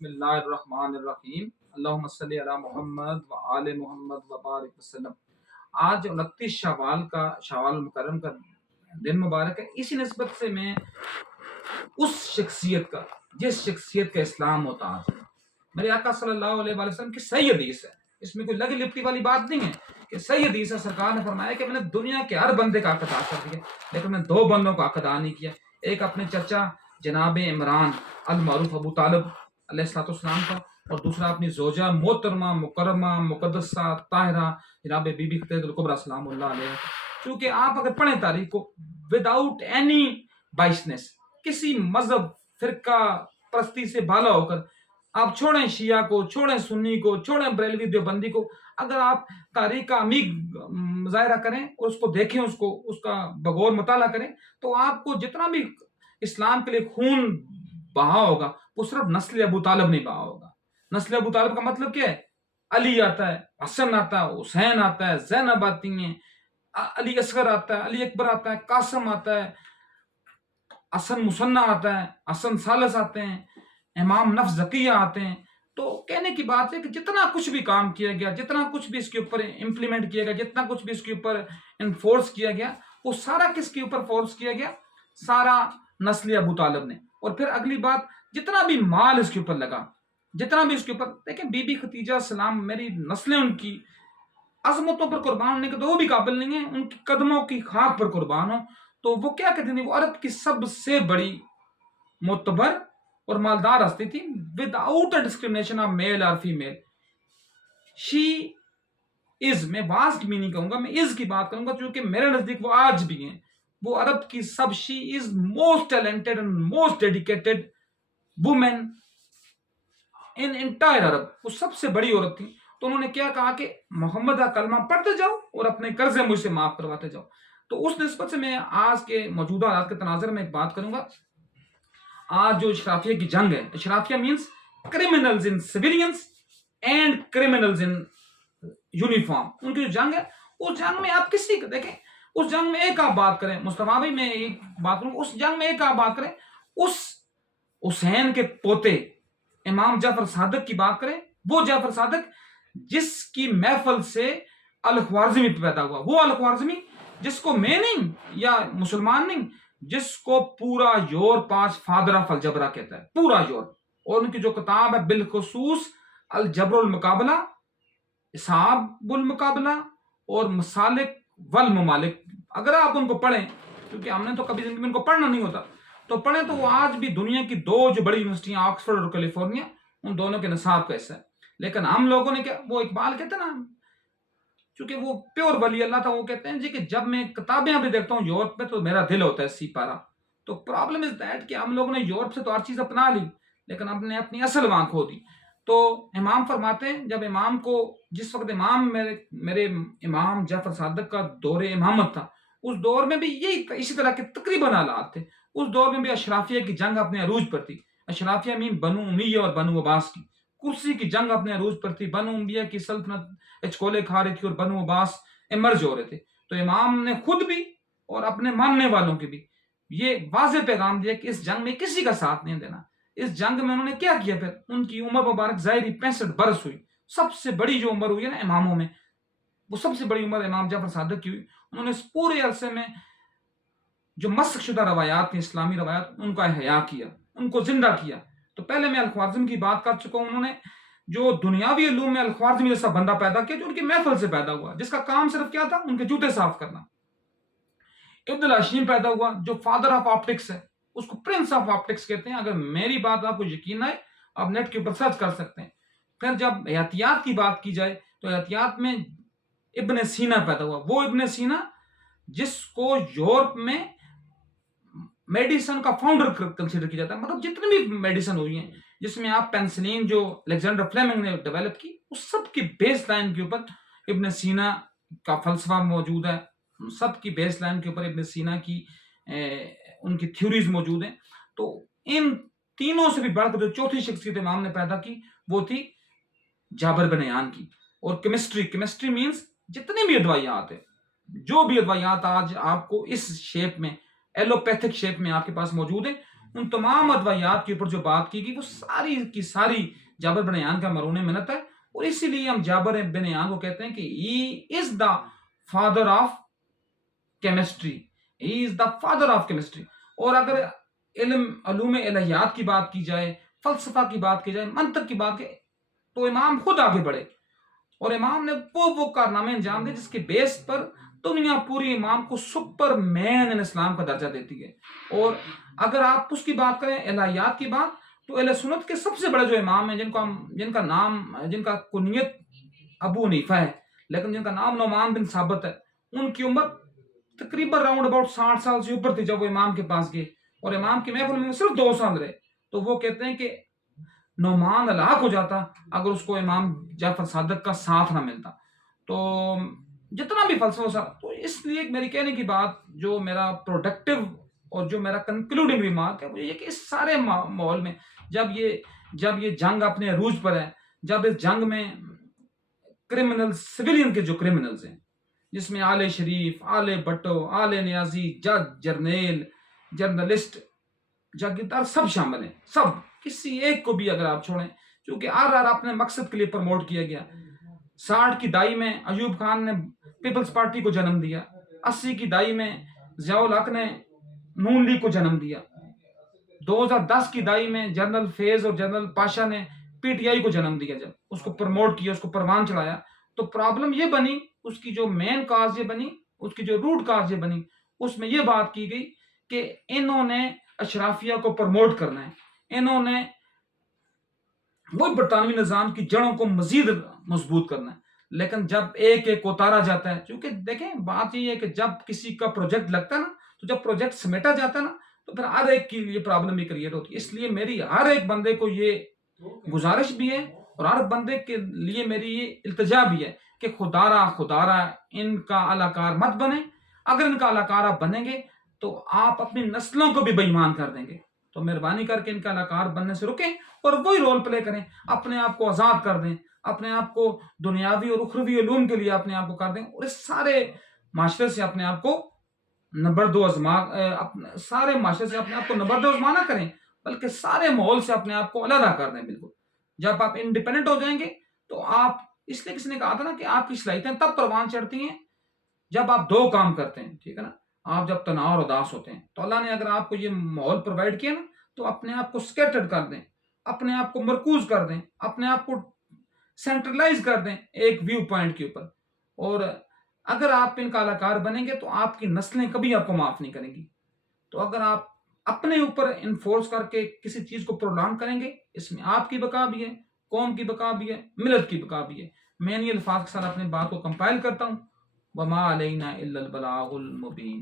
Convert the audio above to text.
بسم اللہ الرحمن الرحیم، اللہم صلی علی محمد و آل محمد و بارک وسلم۔ آج 29 شوال المکرم کا دن مبارک ہے۔ اسی نسبت سے میں اس شخصیت کا جس شخصیت کا اسلام ہوتا آج میرے آقا صلی اللہ علیہ وآلہ وسلم کی صحیح حدیث ہے، اس میں کوئی لگی لپٹی والی بات نہیں ہے کہ صحیح حدیث ہے۔ سرکار نے فرمایا کہ میں نے دنیا کے ہر بندے کا حق ادا کر دیا، لیکن میں 2 بندوں کا حق ادا نہیں کیا۔ ایک اپنے چچا جناب عمران المعروف ابو طالب علیہ الصلوۃ والسلام کا، اور دوسرا اپنی زوجہ محترمہ مکرمہ مقدسہ طاہرہ جناب بی بی خدیجہ الکبریٰ سلام اللہ علیہ۔ کیونکہ آپ اگر پڑھیں تاریخ کو وداؤٹ اینی بائسنس، کسی مذہب فرقہ پرستی سے بالا ہو کر، آپ چھوڑیں شیعہ کو، چھوڑیں سنی کو، چھوڑیں بریلوی دیوبندی کو، اگر آپ تاریخ کا عمیق مظاہرہ کریں، اس کو دیکھیں، اس کا بغور مطالعہ کریں، تو آپ کو جتنا بھی اسلام کے لیے خون بہا ہوگا وہ صرف نسل ابو طالب نہیں بہا ہوگا۔ نسل ابو طالب کا مطلب کیا ہے؟ علی آتا ہے، حسن آتا ہے، حسین آتا ہے، زینب آتی ہیں، علی اصغر آتا ہے، علی اکبر آتا ہے، قاسم آتا ہے، حسن مثنیٰ آتا ہے، حسن ثالث آتے ہیں، امام نفس زکیہ آتے ہیں۔ تو کہنے کی بات ہے کہ جتنا کچھ بھی کام کیا گیا، جتنا کچھ بھی اس کے اوپر امپلیمنٹ کیا گیا، جتنا کچھ بھی اس کے اوپر انفورس کیا گیا، وہ سارا کس کے اوپر فورس کیا گیا؟ سارا نسل ابو طالب نے۔ اور پھر اگلی بات، جتنا بھی مال اس کے اوپر لگا، جتنا بھی اس کے اوپر، دیکھیں بی بی خدیجہ سلام میری نسلیں ان کی عظمتوں پر قربان ہونے کے تو وہ بھی قابل نہیں ہیں، ان کی قدموں کی خاک پر قربان ہو۔ تو وہ کیا کہتے ہیں؟ وہ عرب کی سب سے بڑی معتبر اور مالدار ہستی تھی، وداؤٹ اے ڈسکریمنیشن آف میل اور فیمیل۔ شی از، میں واز کی میننگ کہوں گا، میں از کی بات کروں گا کیونکہ میرے نزدیک وہ آج بھی ہیں، وہ عرب کی سب، she is most talented and most dedicated woman in entire عرب، وہ سب سے بڑی عورت تھی۔ تو انہوں نے کیا کہا کہ محمد کا کلمہ پڑھتے جاؤ اور اپنے قرضے مجھ سے معاف کرواتے جاؤ۔ تو اس نسبت سے میں آج کے موجودہ حالات کے تناظر میں ایک بات کروں گا۔ آج جو اشرافیہ کی جنگ ہے، اشرافیہ means criminals in civilians and criminals in uniform, ان کی جو جنگ ہے، اس جنگ میں آپ کسی کو دیکھیں، اس جنگ میں ایک آپ بات کریں، مصطفیٰ بھائی میں ایک بات کروں، اس جنگ میں ایک آپ بات کریں، اس حسین کے پوتے امام جعفر صادق کی بات کریں، وہ جعفر صادق جس کی محفل سے الخوارزمی پیدا ہوا، وہ الخوارزمی جس کو میں نہیں یا مسلمان نہیں، جس کو پورا یورپ آج فادر آف الجبرا کہتا ہے، پورا یورپ۔ اور ان کی جو کتاب ہے بالخصوص الجبر المقابلہ، اصحاب المقابلہ اور مسالک والممالک، اگر آپ ان کو پڑھیں، کیونکہ ہم نے تو کبھی زندگی میں ان کو پڑھنا نہیں ہوتا، تو پڑھیں تو وہ آج بھی دنیا کی 2 جو بڑی یونیورسٹیاں آکسفورڈ اور کیلیفورنیا، ان دونوں کے نصاب کا حصہ ہے۔ لیکن ہم لوگوں نے کیا، وہ اقبال کہتے ہیں نا، چونکہ وہ پیور ولی اللہ تھا، وہ کہتے ہیں جی کہ جب میں کتابیں ابھی دیکھتا ہوں یورپ میں تو میرا دل ہوتا ہے سی پارا۔ تو پرابلم از دیٹ کہ ہم لوگوں نے یورپ سے تو ہر چیز اپنا لی، لیکن ہم نے اپنی اصل وہاں کھو دی۔ تو امام فرماتے ہیں، جب امام کو، جس وقت امام میرے امام جعفر صادق کا دور امامت تھا، اس دور میں بھی یہی اسی طرح کے تقریباً حالات تھے۔ اس دور میں بھی اشرافیہ کی جنگ اپنے عروج پر تھی۔ اشرافیہ مین بنو امیہ اور بنو عباس کی کرسی کی جنگ اپنے عروج پر تھی۔ بنو امیہ کی سلطنت اچکولے کھا رہی تھی اور بنو عباس ایمرج ہو رہے تھے۔ تو امام نے خود بھی اور اپنے ماننے والوں کے بھی یہ واضح پیغام دیا کہ اس جنگ میں کسی کا ساتھ نہیں دینا۔ اس جنگ میں انہوں نے کیا کیا؟ پھر ان کی عمر مبارک ظاہری 65 برس ہوئی، سب سے بڑی جو عمر ہوئی ہے نا اماموں میں، وہ سب سے بڑی عمر امام جعفر صادق کی ہوئی۔ انہوں نے اس پورے عرصے میں جو مسخ شدہ روایات تھیں، اسلامی روایات، ان کا احیا کیا، ان کو زندہ کیا۔ تو پہلے میں الخوارزم کی بات کر چکا ہوں، انہوں نے جو دنیاوی علوم میں الخوارزمی جیسا بندہ پیدا کیا جو ان کی محفل سے پیدا ہوا، جس کا کام صرف کیا تھا؟ ان کے جوتے صاف کرنا۔ ابن الاشیم پیدا ہوا جو فادر آف آپٹکس ہے، اس کو پرنس آف آپٹکس کہتے ہیں۔ اگر میری بات آپ کو یقین آئے، آپ نیٹ کے اوپر سرچ کر سکتے ہیں۔ پھر جب احتیاط کی بات کی جائے تو احتیاط میں ابن سینا پیدا ہوا، وہ ابن سینا جس کو یورپ میں میڈیسن کا فاؤنڈر کنسیڈر کیا جاتا ہے۔ مطلب جتنی بھی میڈیسن ہوئی ہیں، جس میں آپ پینسلین جو الیگزینڈر فلیمنگ نے ڈیولپ کی، اس سب کی بیس لائن کے اوپر ابن سینا کا فلسفہ موجود ہے، سب کی بیس لائن کے اوپر ابن سینا کی ان کی تھیوریز موجود ہیں۔ تو ان تینوں سے بھی بڑھ کر جو چوتھی شخصیت امام نے پیدا کی وہ تھی جابر بن حیان کی۔ اور کیمسٹری مینس جتنی بھی ادویات ہیں، جو بھی ادویات آج آپ کو اس شیپ میں ایلوپیتھک شیپ میں آپ کے پاس موجود ہیں، ان تمام ادویات کے اوپر جو بات کی گئی وہ ساری کی ساری جابر بن حیان کا مرہون منت ہے، اور اسی لیے ہم جابر بن حیان کو کہتے ہیں کہ he is the father of chemistry, he is the father of chemistry. اور اگر علوم الہیات کی بات کی جائے، فلسفہ کی بات کی جائے، منطق کی بات کی، تو امام خود آگے بڑھے، اور امام نے وہ کارنامے انجام دے جس کے بیس پر دنیا پوری امام کو سپر مین ان اسلام کا درجہ دیتی ہے۔ اور اگر آپ اس کی بات کریں الہیات کی بات، تو اہل سنت کے سب سے بڑے جو امام ہیں جن کا نام، جن کا کنیت ابو حنیفہ ہے لیکن جن کا نام نعمان بن ثابت ہے، ان کی عمر تقریباً راؤنڈ اباؤٹ 60 سال سے اوپر تھی جب وہ امام کے پاس گئے، اور امام کی محفل میں صرف 2 سال رہے۔ تو وہ کہتے ہیں کہ نعمان ہلاک ہو جاتا اگر اس کو امام جعفر صادق کا ساتھ نہ ملتا۔ تو جتنا بھی فلسفہ، تو اس لیے میری کہنے کی بات، جو میرا پروڈکٹیو اور جو میرا کنکلوڈنگ ریمارک ہے وہ یہ کہ اس سارے ماحول میں جب یہ جنگ اپنے عروج پر ہے، جب اس جنگ میں کرمنل سویلین کے جو کرمنلز ہیں، جس میں آل شریف، آل بٹو، آل نیازی، جج، جرنیل، جرنلسٹ، جاگیردار سب شامل ہیں، سب، کسی ایک کو بھی اگر آپ چھوڑیں، کیونکہ آر اپنے مقصد کے لیے پروموٹ کیا گیا۔ 60 کی دہائی میں ایوب خان نے پیپلز پارٹی کو جنم دیا، 80 کی دہائی میں ضیاء الحق نے نون لیگ کو جنم دیا، 2010 کی دہائی میں جنرل فیض اور جنرل پاشا نے پی ٹی آئی کو جنم دیا، جب اس کو پروموٹ کیا، اس کو پروان چڑھایا، تو پرابلم یہ بنی، اس کی جو مین کاز یہ بنی، اس کی جو روٹ کاز یہ بنی، اس میں یہ بات کی گئی کہ انہوں نے اشرافیہ کو پروموٹ کرنا ہے، انہوں نے وہ برطانوی نظام کی جڑوں کو مزید مضبوط کرنا ہے۔ لیکن جب ایک ایک اتارا جاتا ہے، کیونکہ دیکھیں بات یہ ہے کہ جب کسی کا پروجیکٹ لگتا ہے نا، تو جب پروجیکٹ سمیٹا جاتا ہے نا، تو پھر ہر ایک کے لیے پرابلم ہی کریٹ ہوتی ہے۔ اس لیے میری ہر ایک بندے کو یہ گزارش بھی ہے، اور ہر بندے کے لیے میری یہ التجا بھی ہے کہ خدا را ان کا الاکار مت بنے۔ اگر ان کا الاکار آپ بنیں گے تو آپ اپنی نسلوں کو بھی بے ایمان کر دیں گے۔ تو مہربانی کر کے ان کا الاکار بننے سے رکیں، اور وہی رول پلے کریں، اپنے آپ کو آزاد کر دیں، اپنے آپ کو دنیاوی اور اخروی علوم کے لیے اپنے آپ کو کر دیں، اور اس سارے معاشرے سے اپنے آپ کو نبرد و سارے معاشرے سے اپنے آپ کو نبرد و ازما نہ کریں، بلکہ سارے ماحول سے اپنے آپ کو علیحدہ کر دیں۔ بالکل جب آپ انڈیپینڈنٹ ہو جائیں گے تو آپ، اس لیے کسی نے کہا تھا نا کہ آپ کی صلاحیتیں تب پروان چڑھتی ہیں جب آپ 2 کام کرتے ہیں، ٹھیک ہے نا؟ آپ جب تناؤ اور اداس ہوتے ہیں تو اللہ نے اگر آپ کو یہ ماحول پرووائڈ کیا نا، تو اپنے آپ کو سکیٹرڈ کر دیں، اپنے آپ کو مرکوز کر دیں، اپنے آپ کو سینٹرلائز کر دیں ایک ویو پوائنٹ کے اوپر، اور اگر آپ ان کا الاکار بنیں گے تو آپ کی نسلیں کبھی آپ کو معاف نہیں کریں گی۔ تو اگر آپ اپنے اوپر انفورس کر کے کسی چیز کو پرولانگ کریں گے، اس میں آپ کی بقا بھی ہے، قوم کی بقا بھی ہے، ملت کی بقا بھی ہے۔ میں ان الفاظ کے ساتھ اپنے بات کو کمپائل کرتا ہوں۔ وما علینا الا البلاغ المبین۔